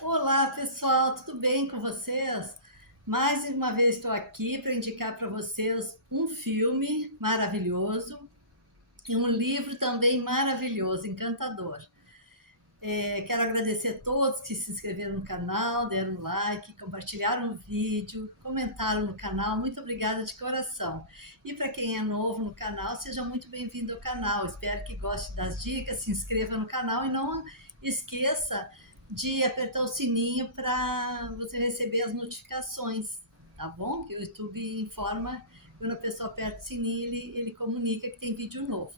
Olá, pessoal, tudo bem com vocês? Mais uma vez estou aqui para indicar para vocês um filme maravilhoso e um livro também maravilhoso, encantador. Quero agradecer a todos que se inscreveram no canal, deram um like, compartilharam o vídeo, comentaram no canal. Muito obrigada de coração. E para quem é novo no canal, seja muito bem-vindo ao canal. Espero que goste das dicas, se inscreva no canal e não esqueça de apertar o sininho para você receber as notificações, tá bom? Que o YouTube informa quando a pessoa aperta o sininho, ele comunica que tem vídeo novo.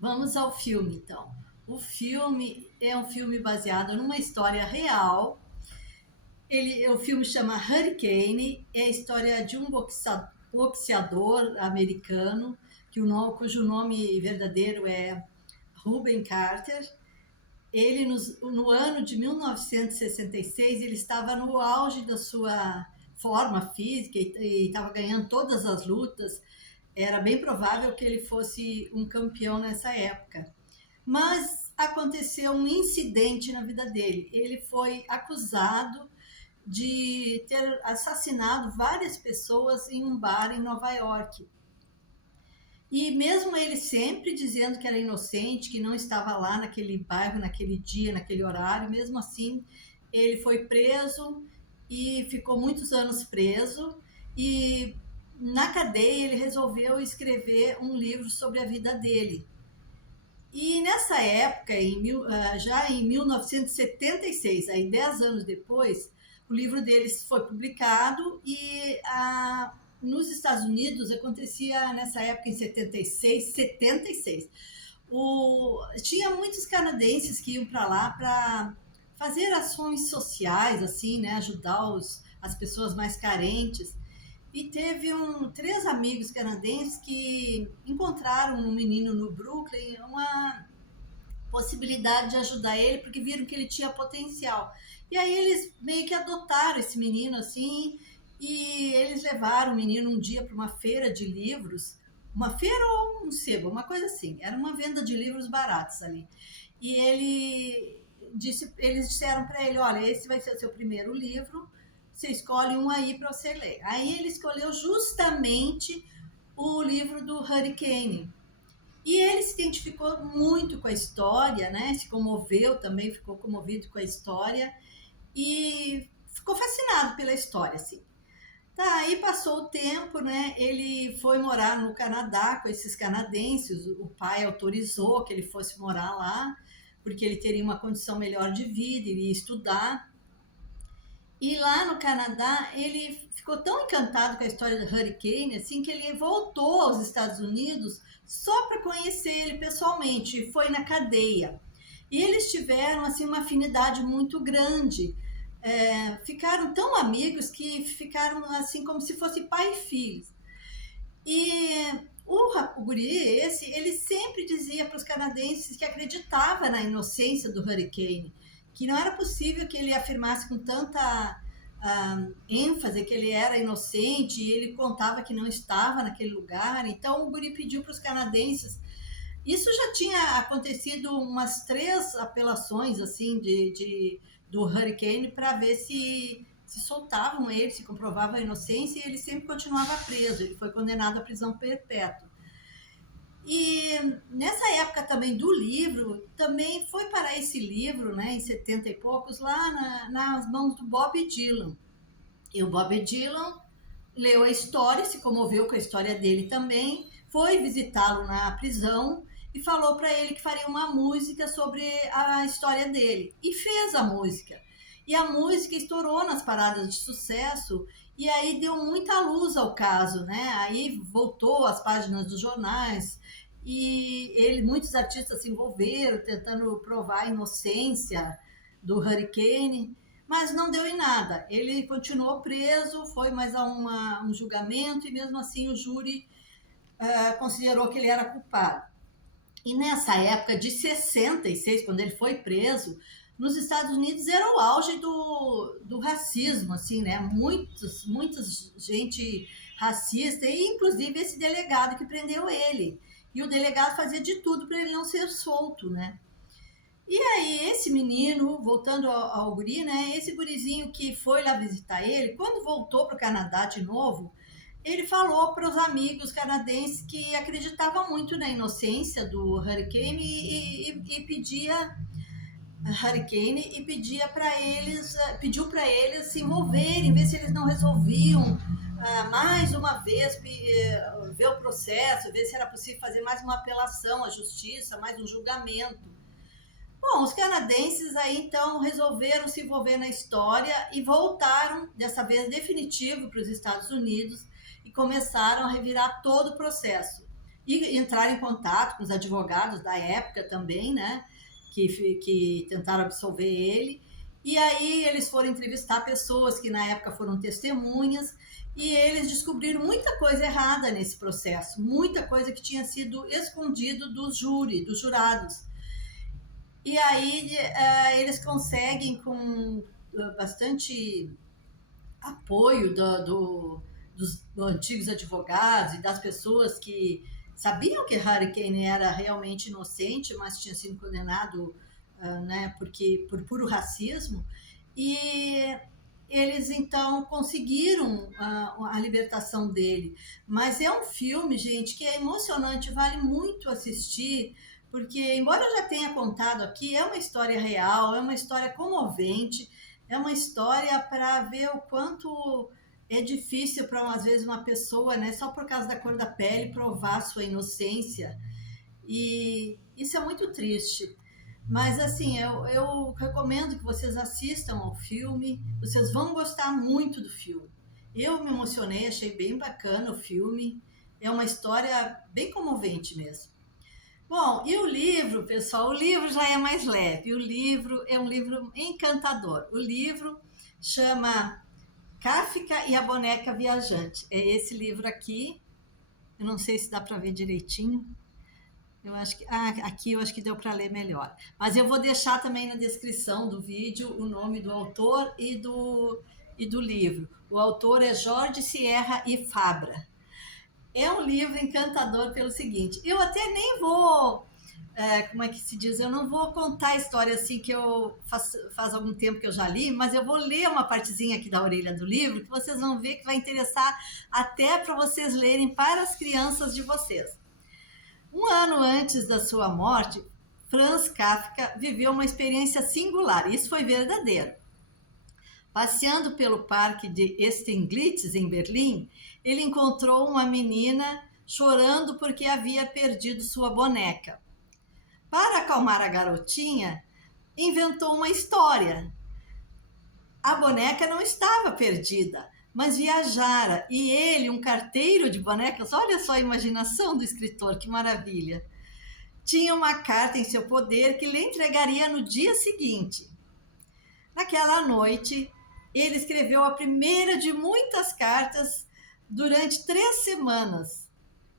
Vamos ao filme, então. O filme é um filme baseado numa história real. O filme chama Hurricane, é a história de um boxeador americano cujo nome verdadeiro é Rubin Carter. Ele, no ano de 1966, ele estava no auge da sua forma física e estava ganhando todas as lutas. Era bem provável que ele fosse um campeão nessa época. Mas aconteceu um incidente na vida dele. Ele foi acusado de ter assassinado várias pessoas em um bar em Nova York. E mesmo ele sempre dizendo que era inocente, que não estava lá naquele bairro, naquele dia, naquele horário, mesmo assim, ele foi preso e ficou muitos anos preso. E na cadeia ele resolveu escrever um livro sobre a vida dele. E nessa época, já em 1976, aí 10 anos depois, o livro deles foi publicado e nos Estados Unidos acontecia nessa época, em 76, tinha muitos canadenses que iam para lá para fazer ações sociais, assim, né, ajudar as pessoas mais carentes. E teve três amigos canadenses que encontraram um menino no Brooklyn, uma possibilidade de ajudar ele, porque viram que ele tinha potencial. E aí eles meio que adotaram esse menino assim, e eles levaram o menino um dia para uma feira de livros, uma feira ou um sebo, uma coisa assim. Era uma venda de livros baratos ali. E eles disseram para ele: olha, esse vai ser o seu primeiro livro, você escolhe um aí para você ler. Aí ele escolheu justamente o livro do Hurricane. E ele se identificou muito com a história, né? Se comoveu também, ficou comovido com a história e ficou fascinado pela história, assim. Tá, aí passou o tempo, né? Ele foi morar no Canadá com esses canadenses. O pai autorizou que ele fosse morar lá, porque ele teria uma condição melhor de vida, iria estudar. E lá no Canadá, ele ficou tão encantado com a história do Hurricane, assim, que ele voltou aos Estados Unidos só para conhecer ele pessoalmente, foi na cadeia. E eles tiveram, assim, uma afinidade muito grande. Ficaram tão amigos que ficaram, assim, como se fosse pai e filho. E o guri ele sempre dizia para os canadenses que acreditava na inocência do Hurricane, que não era possível que ele afirmasse com tanta ênfase que ele era inocente, e ele contava que não estava naquele lugar. Então o guri pediu para os canadenses. Isso já tinha acontecido umas três apelações assim do Hurricane para ver se soltavam ele, se comprovava a inocência, e ele sempre continuava preso. Ele foi condenado à prisão perpétua. E nessa época também do livro, também foi para esse livro, né, em 70 e poucos, lá nas mãos do Bob Dylan. E o Bob Dylan leu a história, se comoveu com a história dele também, foi visitá-lo na prisão e falou para ele que faria uma música sobre a história dele. E fez a música. E a música estourou nas paradas de sucesso e aí deu muita luz ao caso, né? Aí voltou às páginas dos jornais e muitos artistas se envolveram tentando provar a inocência do Hurricane, mas não deu em nada. Ele continuou preso, foi mais a um julgamento e mesmo assim o júri considerou que ele era culpado. E nessa época de 66, quando ele foi preso, nos Estados Unidos era o auge do racismo, assim, né? Muita gente racista, e inclusive esse delegado que prendeu ele. E o delegado fazia de tudo para ele não ser solto, né? E aí, esse menino, voltando ao guri, né? Esse gurizinho que foi lá visitar ele, quando voltou para o Canadá de novo, ele falou para os amigos canadenses que acreditavam muito na inocência do Hurricane e pedia Hurricane e pedia para eles, pediu para eles se envolverem, ver se eles não resolviam mais uma vez ver o processo, ver se era possível fazer mais uma apelação à justiça, mais um julgamento. Bom, os canadenses aí então resolveram se envolver na história e voltaram, dessa vez definitivo, para os Estados Unidos e começaram a revirar todo o processo. E entraram em contato com os advogados da época também, né? Que tentaram absolver ele. E aí eles foram entrevistar pessoas que na época foram testemunhas e eles descobriram muita coisa errada nesse processo, muita coisa que tinha sido escondido do júri, dos jurados. E aí eles conseguem, com bastante apoio dos antigos advogados e das pessoas que sabiam que Harry Kane era realmente inocente, mas tinha sido condenado né, por puro racismo, e eles então conseguiram a libertação dele. Mas é um filme, gente, que é emocionante, vale muito assistir, porque, embora eu já tenha contado aqui, é uma história real, é uma história comovente, é uma história para ver o quanto é difícil para, às vezes, uma pessoa, né, só por causa da cor da pele, provar sua inocência. E isso é muito triste. Mas, assim, eu recomendo que vocês assistam ao filme, vocês vão gostar muito do filme. Eu me emocionei, achei bem bacana o filme. É uma história bem comovente mesmo. Bom, e o livro, pessoal? O livro já é mais leve. O livro é um livro encantador. O livro chama Kafka e a Boneca Viajante. É esse livro aqui. Eu não sei se dá para ver direitinho. Eu acho que aqui eu acho que deu para ler melhor. Mas eu vou deixar também na descrição do vídeo o nome do autor e do livro. O autor é Jorge Sierra e Fabra. É um livro encantador pelo seguinte, eu até nem vou, como é que se diz, eu não vou contar a história assim que faz algum tempo que eu já li, mas eu vou ler uma partezinha aqui da orelha do livro que vocês vão ver que vai interessar até para vocês lerem para as crianças de vocês. Um ano antes da sua morte, Franz Kafka viveu uma experiência singular, isso foi verdadeiro. Passeando pelo parque de Stieglitz, em Berlim, ele encontrou uma menina chorando porque havia perdido sua boneca. Para acalmar a garotinha, inventou uma história. A boneca não estava perdida, mas viajara, e ele, um carteiro de bonecas, olha só a imaginação do escritor, que maravilha, tinha uma carta em seu poder que lhe entregaria no dia seguinte. Naquela noite, ele escreveu a primeira de muitas cartas durante 3 semanas,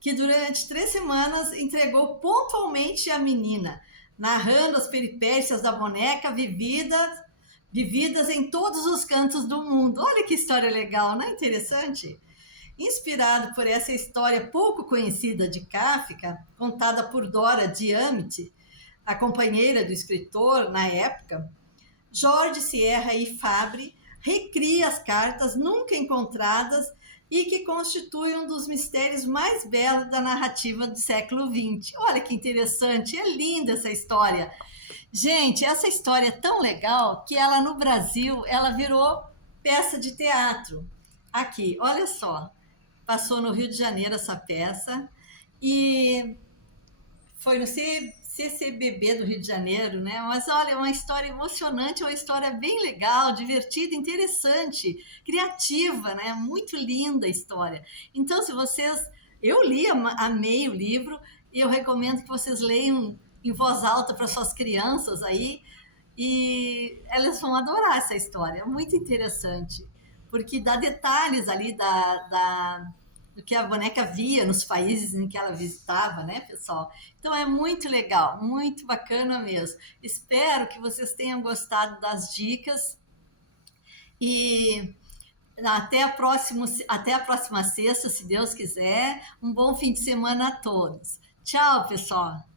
que durante 3 semanas entregou pontualmente à menina, narrando as peripécias da boneca vividas em todos os cantos do mundo. Olha que história legal, não é interessante? Inspirado por essa história pouco conhecida de Kafka, contada por Dora Diamit, a companheira do escritor na época, Jorge Sierra e Fabre recria as cartas nunca encontradas e que constituem um dos mistérios mais belos da narrativa do século XX. Olha que interessante, é linda essa história. Gente, essa história é tão legal que ela no Brasil, ela virou peça de teatro. Aqui, olha só, passou no Rio de Janeiro essa peça e foi no CCBB do Rio de Janeiro, né? Mas olha, é uma história emocionante, é uma história bem legal, divertida, interessante, criativa, né? Muito linda a história. Então, se vocês... Eu li, amei o livro, e eu recomendo que vocês leiam em voz alta para suas crianças aí, e elas vão adorar essa história, é muito interessante, porque dá detalhes ali do que a boneca via nos países em que ela visitava, né, pessoal? Então é muito legal, muito bacana mesmo. Espero que vocês tenham gostado das dicas e até a próxima sexta, se Deus quiser. Um bom fim de semana a todos. Tchau, pessoal!